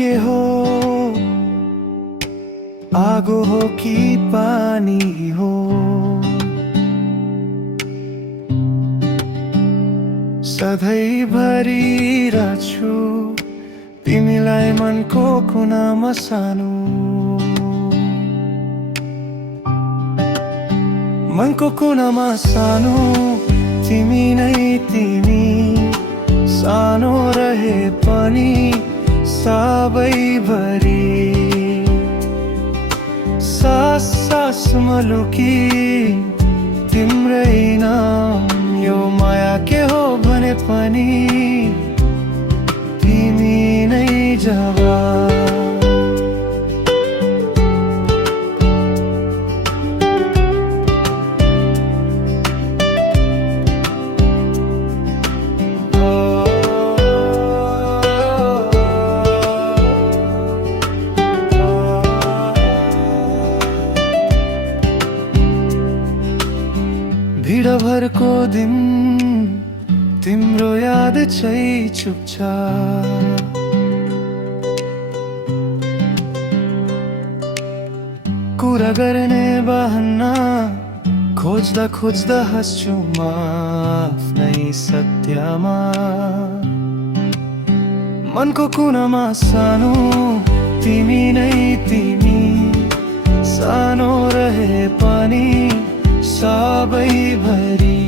के हो, आगो हो कि पानी हो, सधैँभरि राख्छु तिमीलाई मनको कुनामा सानो। मनको कुनामा सानो तिमी नै तिमी, सानो रहे पनि सबैभरि। सास सासमा लुकी तिम्रै नाम, यो माया के हो भने पनि तिमी नै जवाब। भिडभरको दिन तिम्रो याद चाहिँ चुप्छ, कुरा गर्ने बहाना खोज्दा खोज्दा हाँस्छु म आफ्नै सत्यमा। मनको कुनामा सानो तिमी नै तिमी, सानो रहे पनि सबैभरि।